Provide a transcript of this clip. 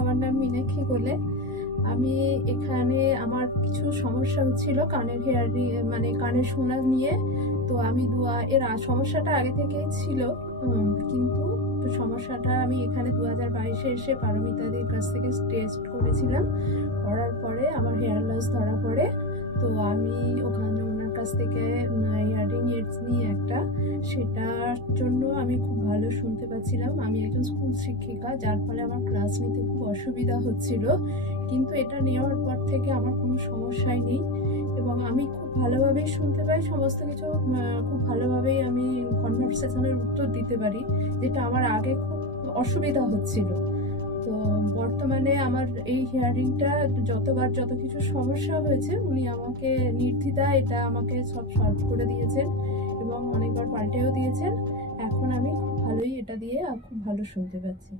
আমার নাম মীনাক্ষী গোলে। আমি এখানে আমার কিছু সমস্যা হচ্ছিল কানের মানে কানের শোনা নিয়ে। তো আমি সমস্যাটা আগে থেকেই ছিল, কিন্তু সমস্যাটা আমি এখানে 2022-এ এসে পারমিতাদির কাছ থেকে টেস্ট করেছিলাম। করার পরে আমার হেয়ার লস ধরা পড়ে। তো আমি ওখানে ওনার কাছ থেকে হিয়ারিং এইডস নিয়ে একটা, সেটার জন্য আমি খুব ভালো শুনতে পাচ্ছিলাম। আমি একজন স্কুল শিক্ষিকা, যার ফলে আমার ক্লাস নিতে খুব অসুবিধা হচ্ছিল, কিন্তু এটা নেওয়ার পর থেকে আমার কোনো সমস্যাই নেই এবং আমি খুব ভালোভাবেই শুনতে পাই সমস্ত কিছু। খুব ভালোভাবেই আমি কনভারসেশনের উত্তর দিতে পারি, যেটা আমার আগে খুব অসুবিধা হচ্ছিল। তো বর্তমানে আমার এই হিয়ারিংটা যত কিছু সমস্যা হয়েছে উনি আমাকে নির্দ্বিধায় এটা আমাকে সব সলভ করে দিয়েছেন এবং অনেকবার পাল্টেও দিয়েছেন। এখন আমি খুব ভালোই এটা দিয়ে খুব ভালো শুনতে পাচ্ছি।